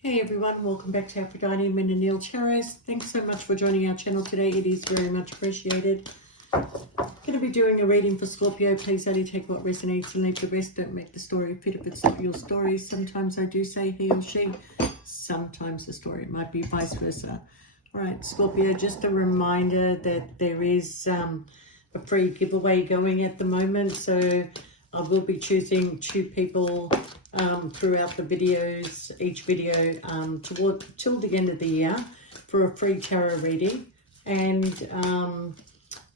Hey everyone, welcome back to Aphrodite Min and Neil Charos. Thanks so much for joining our channel today. It is very much appreciated. Going to be doing a reading for Scorpio. Please only take what resonates and leave the rest. Don't make the story fit if it's not your story. Sometimes I do say he or she. Sometimes the story might be vice versa. All right, Scorpio, just a reminder that there is a free giveaway going at the moment. So I will be choosing 2 people throughout the videos, each video till the end of the year for a free tarot reading. And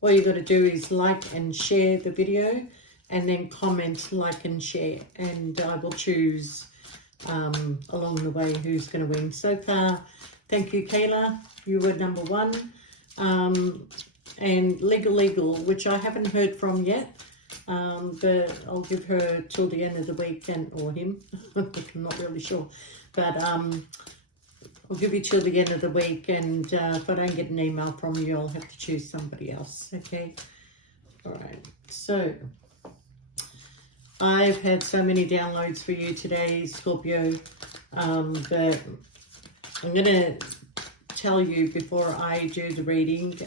all you got to do is like and share the video and then comment, like and share, and I will choose along the way who's going to win. So far, thank you, Kayla, you were number 1. And Legal, which I haven't heard from yet. But I'll give her till the end of the week, or him, I'm not really sure, but I'll give you till the end of the week, and if I don't get an email from you, I'll have to choose somebody else, okay? All right, so I've had so many downloads for you today, Scorpio, but I'm going to tell you before I do the reading,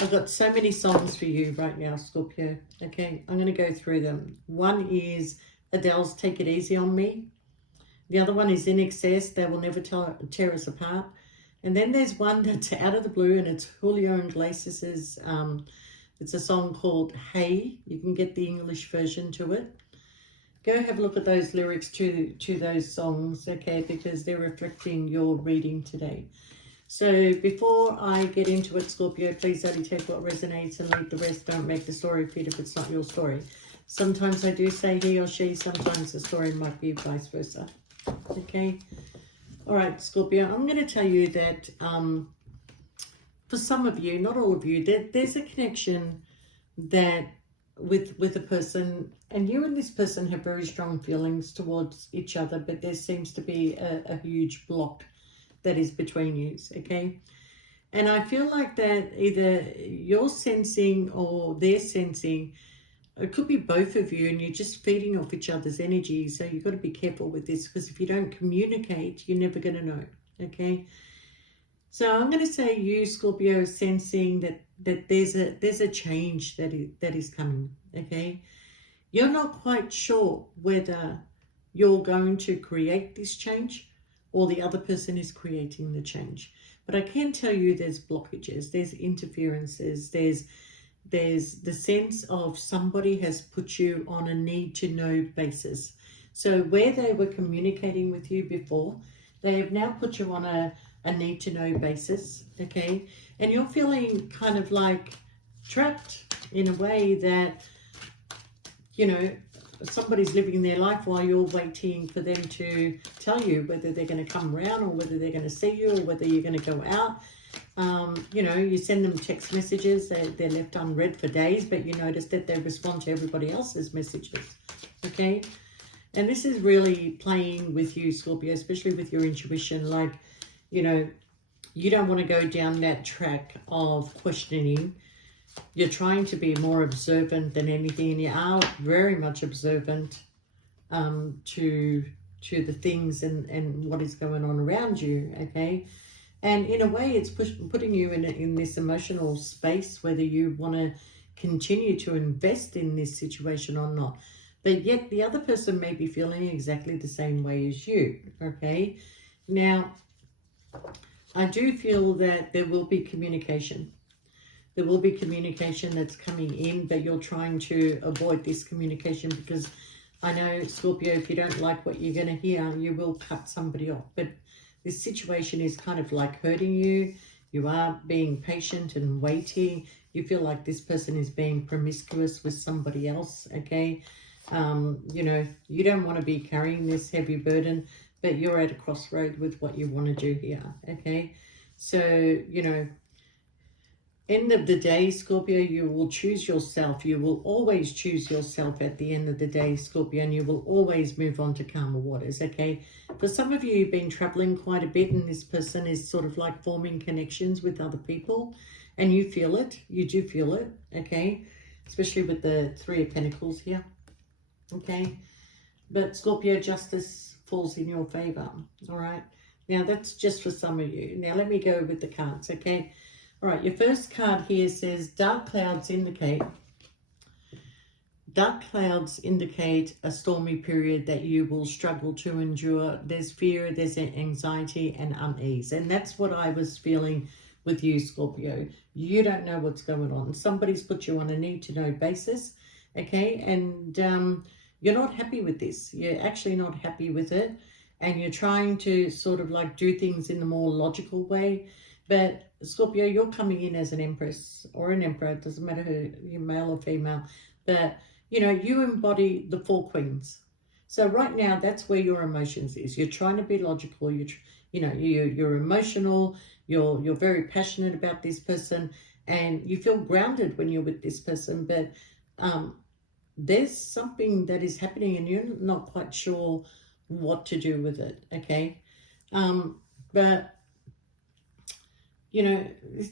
I've got so many songs for you right now, Scorpio. Okay, I'm going to go through them. One is Adele's Take It Easy on Me. The other one is In Excess, They Will Never Tear Us Apart. And then there's one that's out of the blue, and it's Julio Iglesias's, it's a song called Hey. You can get the English version to it. Go have a look at those lyrics to those songs, okay, because they're reflecting your reading today. So before I get into it, Scorpio, please only take what resonates and leave the rest. Don't make the story fit if it's not your story. Sometimes I do say he or she, sometimes the story might be vice versa. Okay? All right, Scorpio, I'm going to tell you that for some of you, not all of you, there's a connection that with a person, and you and this person have very strong feelings towards each other, but there seems to be a huge block that is between you, okay? And I feel like that either you're sensing or they're sensing, it could be both of you, and you're just feeding off each other's energy. So you've got to be careful with this, because if you don't communicate, you're never going to know, okay? So I'm going to say you, Scorpio, is sensing that there's a change that is coming, okay? You're not quite sure whether you're going to create this change or the other person is creating the change. But I can tell you there's blockages, there's interferences, there's the sense of somebody has put you on a need-to-know basis. So where they were communicating with you before, they have now put you on a need-to-know basis, okay? And you're feeling kind of like trapped in a way that, you know, somebody's living their life while you're waiting for them to tell you whether they're going to come around or whether they're going to see you or whether you're going to go out. You know, you send them text messages, they're left unread for days, but you notice that they respond to everybody else's messages, okay? And this is really playing with you, Scorpio, especially with your intuition. Like, you know, you don't want to go down that track of questioning. You're trying to be more observant than anything, and you are very much observant to the things and what is going on around you, okay? And in a way, it's putting you in this emotional space, whether you want to continue to invest in this situation or not. But yet the other person may be feeling exactly the same way as you, okay? Now, I do feel that there will be communication. There will be communication that's coming in, but you're trying to avoid this communication because I know, Scorpio, if you don't like what you're going to hear, you will cut somebody off. But this situation is kind of like hurting you. You are being patient and waiting. You feel like this person is being promiscuous with somebody else, okay? You know, you don't want to be carrying this heavy burden, but you're at a crossroad with what you want to do here, okay? So, you know, end of the day, Scorpio, you will choose yourself. You will always choose yourself at the end of the day, Scorpio, and you will always move on to calmer waters, okay? For some of you, you've been traveling quite a bit, and this person is sort of like forming connections with other people, and you feel it. You do feel it, okay? Especially with the 3 of Pentacles here, okay? But Scorpio, justice falls in your favor. All right. Now, that's just for some of you. Now, let me go with the cards, okay? All right. Your first card here says dark clouds indicate a stormy period that you will struggle to endure. There's fear, there's anxiety and unease. And that's what I was feeling with you, Scorpio. You don't know what's going on. Somebody's put you on a need-to-know basis, okay? And you're not happy with this. You're actually not happy with it. And you're trying to sort of like do things in a more logical way. But Scorpio, you're coming in as an empress or an emperor. It doesn't matter who you're, male or female. But you know, you embody the four queens. So right now, that's where your emotions is. You're trying to be logical. You're emotional. You're very passionate about this person, and you feel grounded when you're with this person. But there's something that is happening, and you're not quite sure what to do with it. Okay, but you know,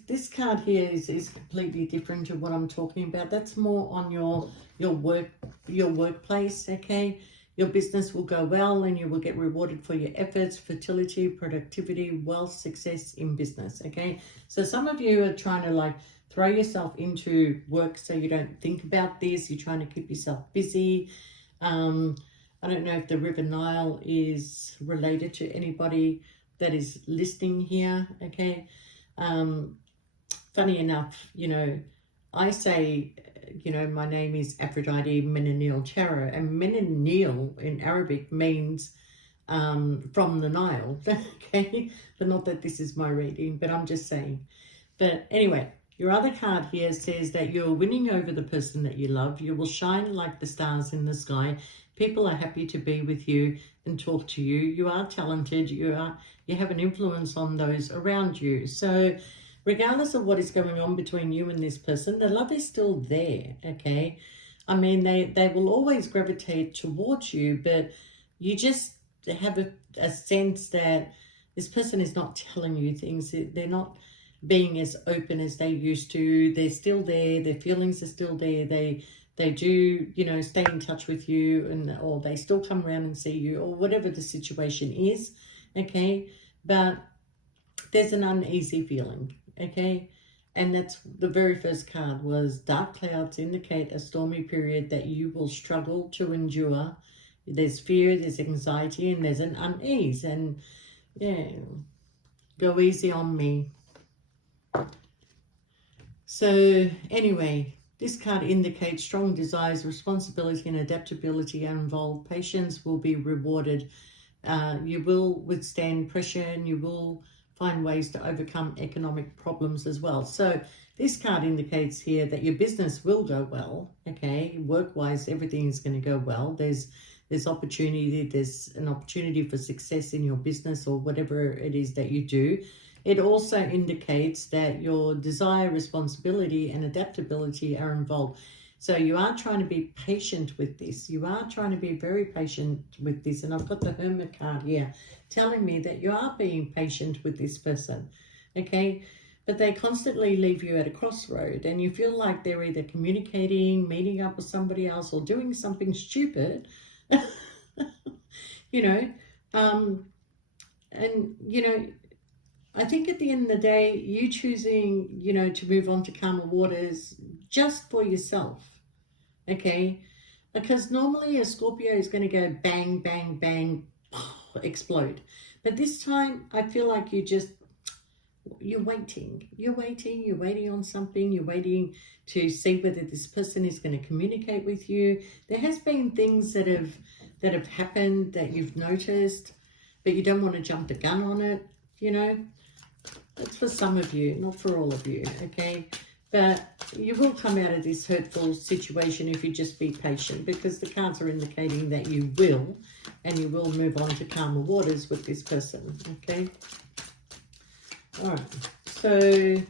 this card here is completely different to what I'm talking about. That's more on your workplace, okay? Your business will go well and you will get rewarded for your efforts, fertility, productivity, wealth, success in business, okay? So some of you are trying to like throw yourself into work so you don't think about this. You're trying to keep yourself busy. I don't know if the River Nile is related to anybody that is listening here, okay? Funny enough, you know, I say, you know, my name is Aphrodite Menenil Tarot, and Menenil in Arabic means from the Nile, okay? But not that this is my reading, but I'm just saying. But anyway, your other card here says that you're winning over the person that you love. You will shine like the stars in the sky. People are happy to be with you and talk to you. You are talented. You have an influence on those around you. So regardless of what is going on between you and this person, the love is still there, okay? I mean, they will always gravitate towards you, but you just have a sense that this person is not telling you things. They're not being as open as they used to. They're still there. Their feelings are still there. They do, you know, stay in touch with you, or they still come around and see you, or whatever the situation is, okay? But there's an uneasy feeling, okay? And that's the very first card was dark clouds indicate a stormy period that you will struggle to endure. There's fear, there's anxiety, and there's an unease. And yeah, go easy on me. So anyway, this card indicates strong desires, responsibility and adaptability are involved. Patience will be rewarded. You will withstand pressure and you will find ways to overcome economic problems as well. So this card indicates here that your business will go well, okay? Work-wise, everything is going to go well. There's opportunity. There's an opportunity for success in your business or whatever it is that you do. It also indicates that your desire, responsibility, and adaptability are involved. So you are trying to be patient with this. You are trying to be very patient with this. And I've got the Hermit card here telling me that you are being patient with this person, okay? But they constantly leave you at a crossroad and you feel like they're either communicating, meeting up with somebody else, or doing something stupid, you know, and, you know, I think at the end of the day, you choosing, you know, to move on to calmer waters just for yourself, okay? Because normally a Scorpio is going to go bang, bang, bang, explode. But this time, I feel like you're waiting on something. You're waiting to see whether this person is going to communicate with you. There has been things that have happened that you've noticed, but you don't want to jump the gun on it, you know? That's for some of you, not for all of you, okay? But you will come out of this hurtful situation if you just be patient, because the cards are indicating that you will, and you will move on to calmer waters with this person, okay? All right, so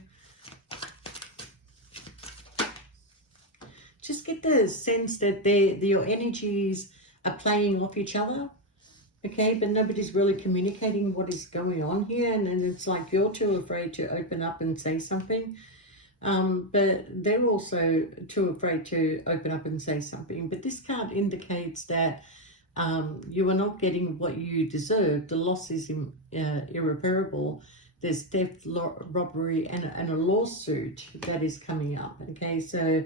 just get the sense that your energies are playing off each other. Okay, but nobody's really communicating what is going on here, and it's like you're too afraid to open up and say something, but they're also too afraid to open up and say something. But this card indicates that You are not getting what you deserve. The loss is irreparable. There's theft, robbery, and a lawsuit that is coming up. Okay, so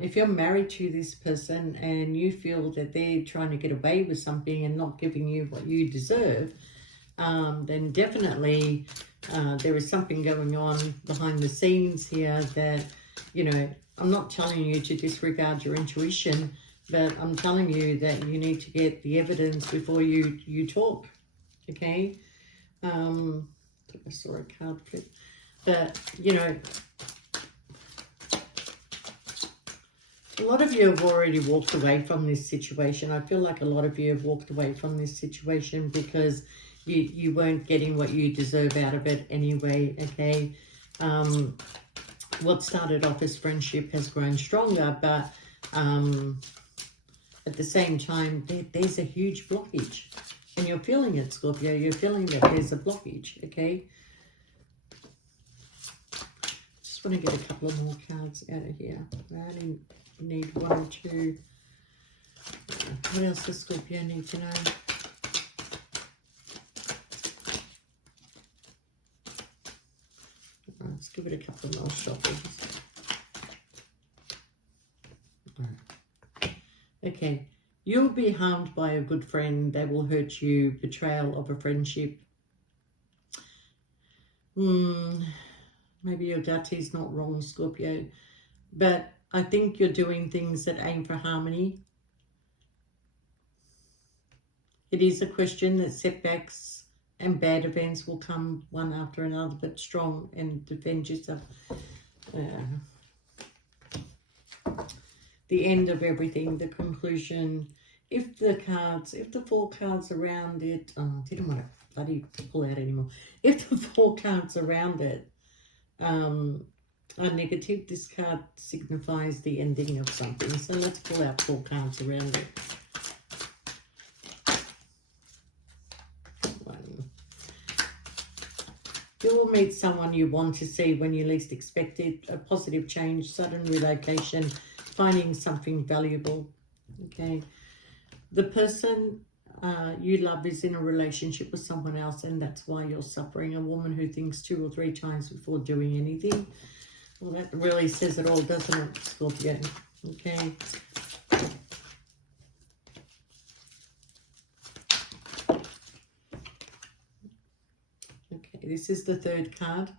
if you're married to this person and you feel that they're trying to get away with something and not giving you what you deserve, then definitely there is something going on behind the scenes here that, you know, I'm not telling you to disregard your intuition, but I'm telling you that you need to get the evidence before you talk, okay? I saw a card flip. But, you know, a lot of you have already walked away from this situation. I feel like a lot of you have walked away from this situation because you weren't getting what you deserve out of it anyway, okay? What started off as friendship has grown stronger, but at the same time, there's a huge blockage. And you're feeling it, Scorpio. You're feeling that there's a blockage, okay? Just want to get a couple of more cards out of here. I only need 1 or 2. What else does Scorpio need to know? Let's give it a couple more shuffles. Okay, you'll be harmed by a good friend. They will hurt you. Betrayal of a friendship. Maybe your gut is not wrong, Scorpio. But I think you're doing things that aim for harmony. It is a question that setbacks and bad events will come one after another, but strong and defend yourself. The end of everything, the conclusion. If the 4 cards around it, I didn't want to bloody pull out anymore. If the 4 cards around it are negative, this card signifies the ending of something. So let's pull out 4 cards around it. 1. You will meet someone you want to see when you least expect it. A positive change, sudden relocation, finding something valuable. Okay. The person you love is in a relationship with someone else, and that's why you're suffering. A woman who thinks 2 or 3 times before doing anything. Well, that really says it all, doesn't it, Scorpio? Okay. Okay, this is the 3rd card.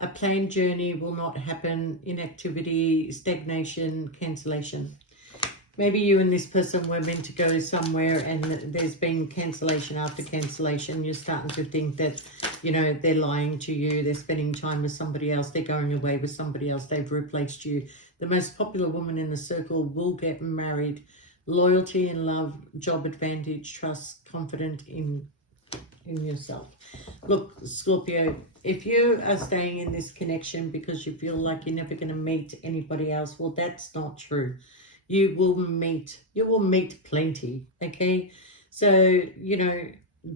A planned journey will not happen. Inactivity, stagnation, cancellation. Maybe you and this person were meant to go somewhere and there's been cancellation after cancellation. You're starting to think that, you know, they're lying to you. They're spending time with somebody else. They're going away with somebody else. They've replaced you. The most popular woman in the circle will get married. Loyalty and love, job advantage, trust, confident in yourself. Look, Scorpio, if you are staying in this connection because you feel like you're never going to meet anybody else, well, that's not true. You will meet plenty, okay? So, you know,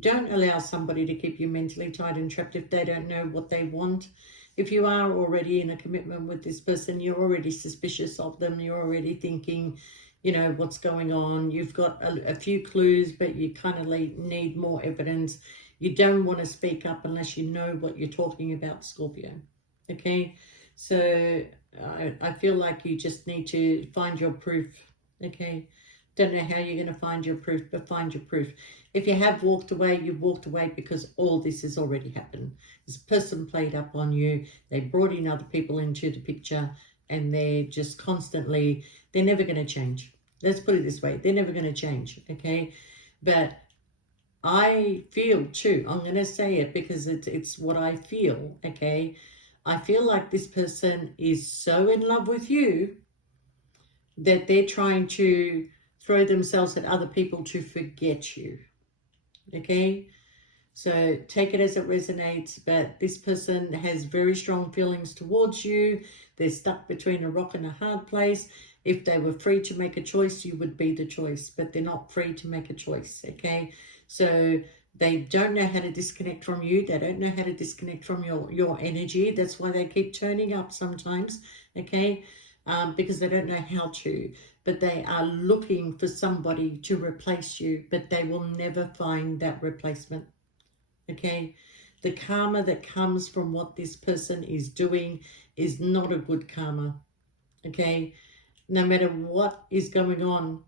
don't allow somebody to keep you mentally tied and trapped if they don't know what they want. If you are already in a commitment with this person, you're already suspicious of them. You're already thinking, you know, what's going on. You've got a few clues, but you kind of need more evidence. You don't want to speak up unless you know what you're talking about, Scorpio, okay? So I feel like you just need to find your proof, okay? Don't know how you're going to find your proof, but find your proof. If you have walked away, you've walked away because all this has already happened. This person played up on you. They brought in other people into the picture, and they're just constantly, they're never going to change. Let's put it this way. They're never going to change, okay? But I feel too, I'm going to say it because it's what I feel, okay? I feel like this person is so in love with you that they're trying to throw themselves at other people to forget you, okay? So take it as it resonates, but this person has very strong feelings towards you. They're stuck between a rock and a hard place. If they were free to make a choice, you would be the choice, but they're not free to make a choice, okay? So they don't know how to disconnect from you. They don't know how to disconnect from your energy. That's why they keep turning up sometimes, okay? Because they don't know how to. but they are looking for somebody to replace you, but they will never find that replacement. Okay? The karma that comes from what this person is doing is not a good karma. Okay? No matter what is going on,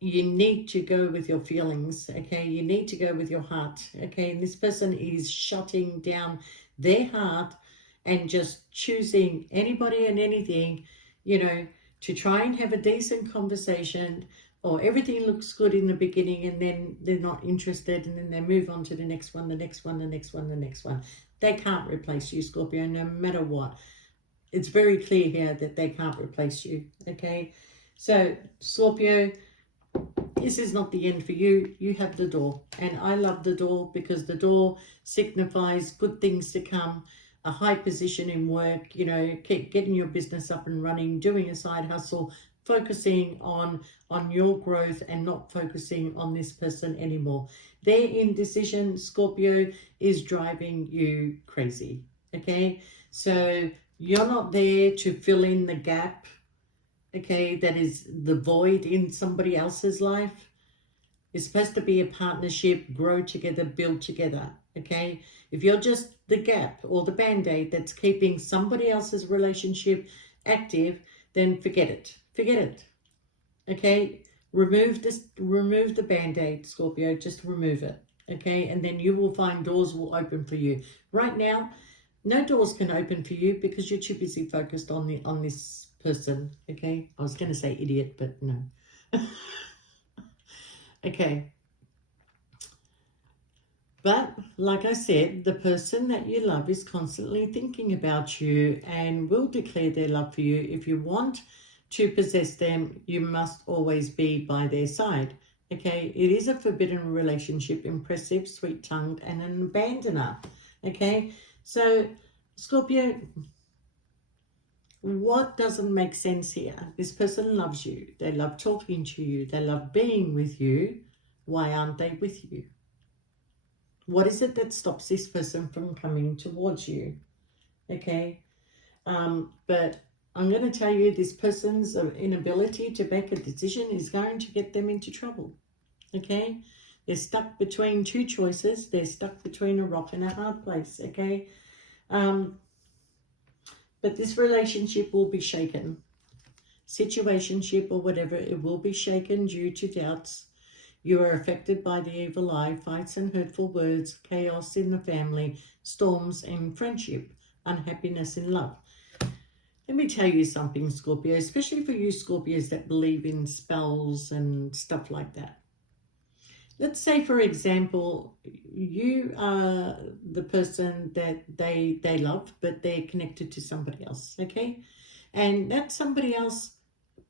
you need to go with your feelings. Okay? You need to go with your heart. Okay? And this person is shutting down their heart and just choosing anybody and anything, you know, to try and have a decent conversation, or everything looks good in the beginning and then they're not interested, and then they move on to the next one, the next one, the next one, the next one. They can't replace you, Scorpio, no matter what. It's very clear here that they can't replace you, okay? So, Scorpio, this is not the end for you. You have the door. And I love the door because the door signifies good things to come, a high position in work, you know, keep getting your business up and running, doing a side hustle, focusing on your growth and not focusing on this person anymore. Their indecision, Scorpio, is driving you crazy, okay? So you're not there to fill in the gap, okay, that is the void in somebody else's life. It's supposed to be a partnership, grow together, build together, okay? If you're just the gap or the band-aid that's keeping somebody else's relationship active, then forget it. Forget it, okay? Remove the band-aid, Scorpio, just remove it, okay? And then you will find doors will open for you. Right now, no doors can open for you because you're too busy focused on this person, okay? I was going to say idiot, but no. Okay. But like I said, the person that you love is constantly thinking about you and will declare their love for you. If you want to possess them, you must always be by their side. Okay, it is a forbidden relationship, impressive, sweet-tongued, and an abandoner. Okay, so Scorpio, what doesn't make sense here? This person loves you. They love talking to you. They love being with you. Why aren't they with you? What is it that stops this person from coming towards you? Okay, but I'm going to tell you, this person's inability to make a decision is going to get them into trouble. Okay, they're stuck between two choices. They're stuck between a rock and a hard place. Okay, but this relationship will be shaken. Situationship or whatever, it will be shaken due to doubts. You are affected by the evil eye, fights and hurtful words, chaos in the family, storms in friendship, unhappiness in love. Let me tell you something, Scorpio, especially for you Scorpios that believe in spells and stuff like that. Let's say, for example, you are the person that they love, but they're connected to somebody else, okay? And that somebody else,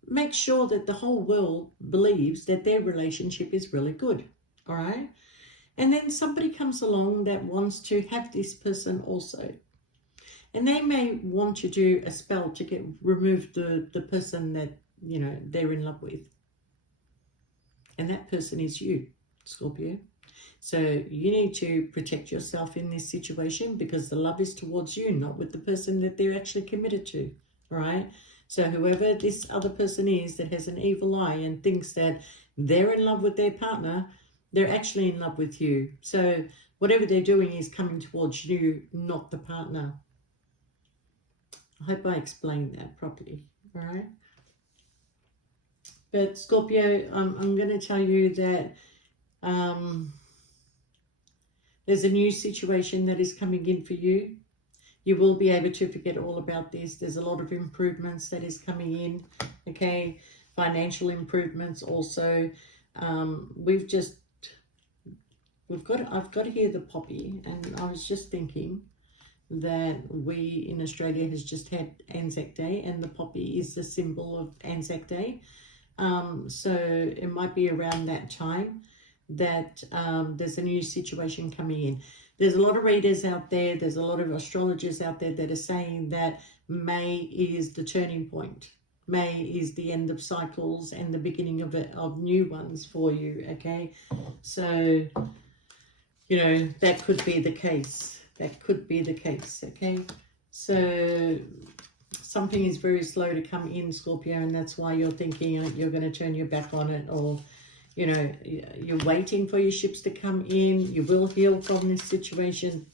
make sure that the whole world believes that their relationship is really good, all right? And then somebody comes along that wants to have this person also. And they may want to do a spell to remove the person that, you know, they're in love with. And that person is you, Scorpio. So you need to protect yourself in this situation because the love is towards you, not with the person that they're actually committed to, all right? So whoever this other person is that has an evil eye and thinks that they're in love with their partner, they're actually in love with you. So whatever they're doing is coming towards you, not the partner. I hope I explained that properly, all right? But Scorpio, I'm going to tell you that there's a new situation that is coming in for you. You will be able to forget all about this. There's a lot of improvements that is coming in, okay? Financial improvements also. I've got to hear the poppy, and I was just thinking that we in Australia has just had Anzac Day, and the poppy is the symbol of Anzac Day. So it might be around that time that there's a new situation coming in. There's a lot of readers out there, there's a lot of astrologers out there that are saying that May is the turning point. May is the end of cycles and the beginning of new ones for you, okay? So, you know, that could be the case. That could be the case, okay? So Something is very slow to come in, Scorpio, and that's why you're thinking you're going to turn your back on it, or, you know, you're waiting for your ships to come in. You will heal from this situation.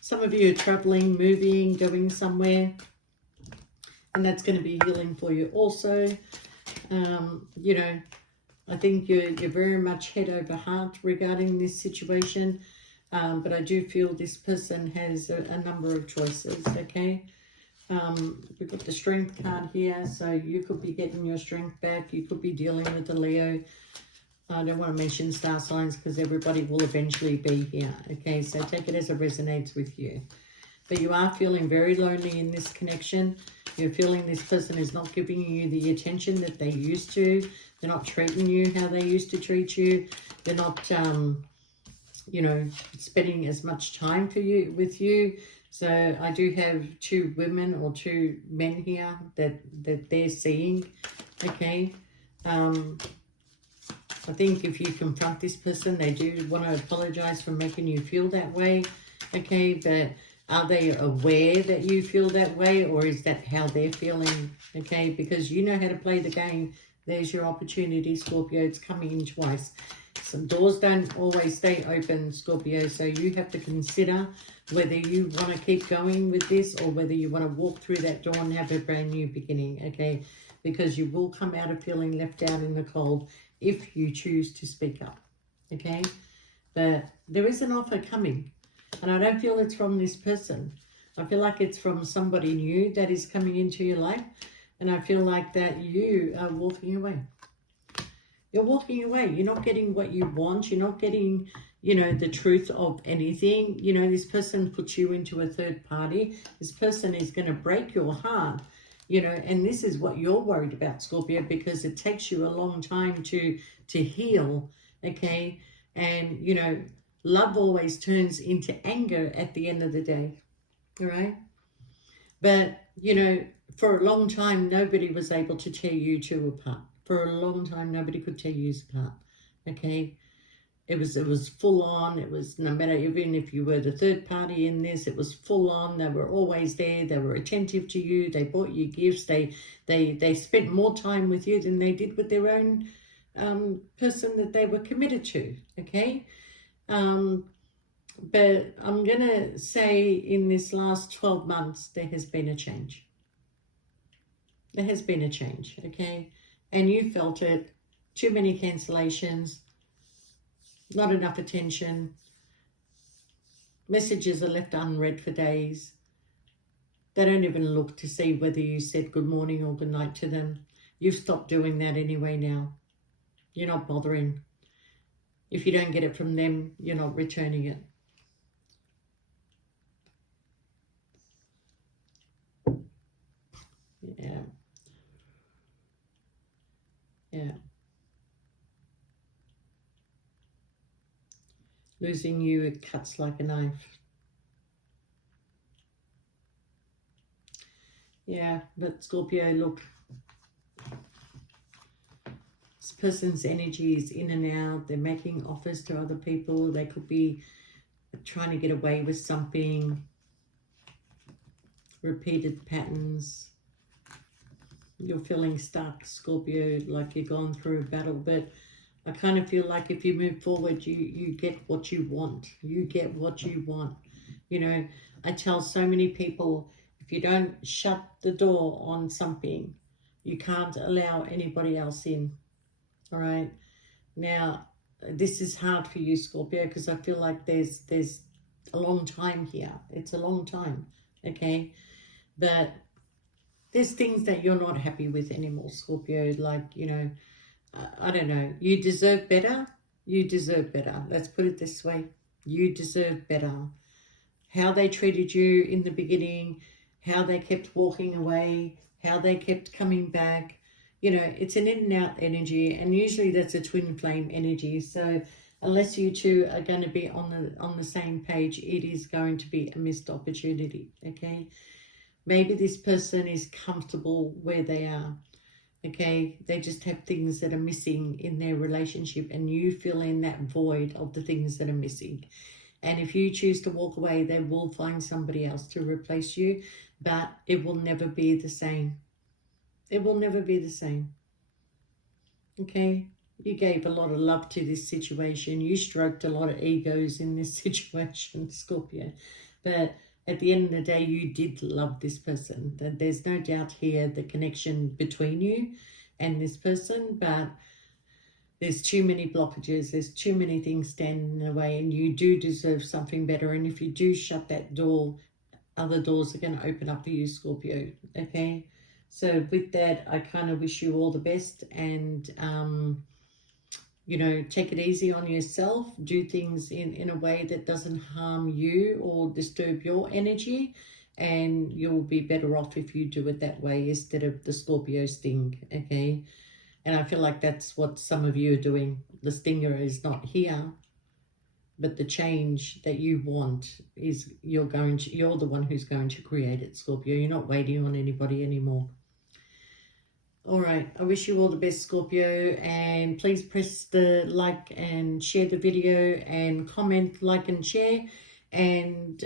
Some of you are traveling, moving, going somewhere, and that's going to be healing for you also. You know, I think you're very much head over heart regarding this situation, but I do feel this person has a number of choices, okay? We've got the Strength card here, so you could be getting your strength back. You could be dealing with a Leo. I don't want to mention star signs because everybody will eventually be here, okay? So take it as it resonates with you. But you are feeling very lonely in this connection. You're feeling this person is not giving you the attention that they used to. They're not treating you how they used to treat you. They're not, you know, spending as much time with you. So I do have 2 women or 2 men here that they're seeing, okay? I think if you confront this person, they do want to apologize for making you feel that way, okay? But are they aware that you feel that way, or is that how they're feeling, okay? Because you know how to play the game. There's your opportunity, Scorpio. It's coming in twice. Some doors don't always stay open, Scorpio, so you have to consider whether you want to keep going with this or whether you want to walk through that door and have a brand new beginning, okay? Because you will come out of feeling left out in the cold if you choose to speak up, okay? But there is an offer coming, and I don't feel it's from this person. I feel like it's from somebody new that is coming into your life, and I feel like that you are walking away. You're walking away. You're not getting what you want. You're not getting, you know, the truth of anything. You know, this person puts you into a third party. This person is going to break your heart, you know, and this is what you're worried about, Scorpio, because it takes you a long time to heal, okay? And, you know, love always turns into anger at the end of the day, all right? But, you know, for a long time, nobody was able to tear you two apart. For a long time, nobody could tear you apart, okay? It was full on. It was, no matter, even if you were the third party in this, it was full on. They were always there. They were attentive to you. They bought you gifts. They spent more time with you than they did with their own person that they were committed to, okay? But I'm going to say in this last 12 months, there has been a change. There has been a change, okay? And you felt it. Too many cancellations. Not enough attention. Messages are left unread for days. They don't even look to see whether you said good morning or good night to them. You've stopped doing that anyway now. You're not bothering. If you don't get it from them, you're not returning it. Yeah. Yeah. Losing you, it cuts like a knife. Yeah, but Scorpio, look. This person's energy is in and out. They're making offers to other people. They could be trying to get away with something. Repeated patterns. You're feeling stuck, Scorpio, like you've gone through a battle, but I kind of feel like if you move forward, you get what you want. You get what you want. You know, I tell so many people, if you don't shut the door on something, you can't allow anybody else in. All right? Now, this is hard for you, Scorpio, because I feel like there's a long time here. It's a long time, okay? But there's things that you're not happy with anymore, Scorpio, like, you know, I don't know. You deserve better. You deserve better. Let's put it this way. You deserve better. How they treated you in the beginning, how they kept walking away, how they kept coming back. You know, it's an in and out energy, and usually that's a twin flame energy. So unless you two are going to be on the same page, it is going to be a missed opportunity, okay? Maybe this person is comfortable where they are. Okay, they just have things that are missing in their relationship, and you fill in that void of the things that are missing. And if you choose to walk away, they will find somebody else to replace you, but it will never be the same. It will never be the same. Okay? You gave a lot of love to this situation. You stroked a lot of egos in this situation, Scorpio. But at the end of the day, you did love this person. There's no doubt here the connection between you and this person, but there's too many blockages. There's too many things standing in the way, and you do deserve something better. And if you do shut that door, other doors are going to open up for you, Scorpio. Okay? So with that, I kind of wish you all the best, and you know, take it easy on yourself. Do things in a way that doesn't harm you or disturb your energy, and you'll be better off if you do it that way instead of the Scorpio sting, okay? And I feel like that's what some of you are doing. The stinger is not here, but the change that you want is you're the one who's going to create it, Scorpio. You're not waiting on anybody anymore. All right, I wish you all the best, Scorpio, and please press the like and share the video and comment, like and share. And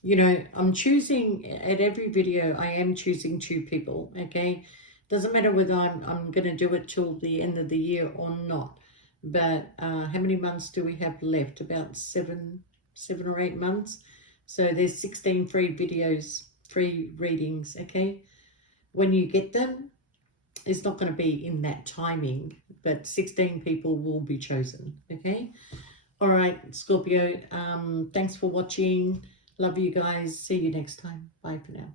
you know, I'm choosing at every video, I am choosing 2 people, okay? Doesn't matter whether I'm going to do it till the end of the year or not. But how many months do we have left? About 7 or 8 months. So there's 16 free videos, free readings, okay? When you get them, it's not going to be in that timing, but 16 people will be chosen, okay? All right, Scorpio, thanks for watching. Love you guys. See you next time. Bye for now.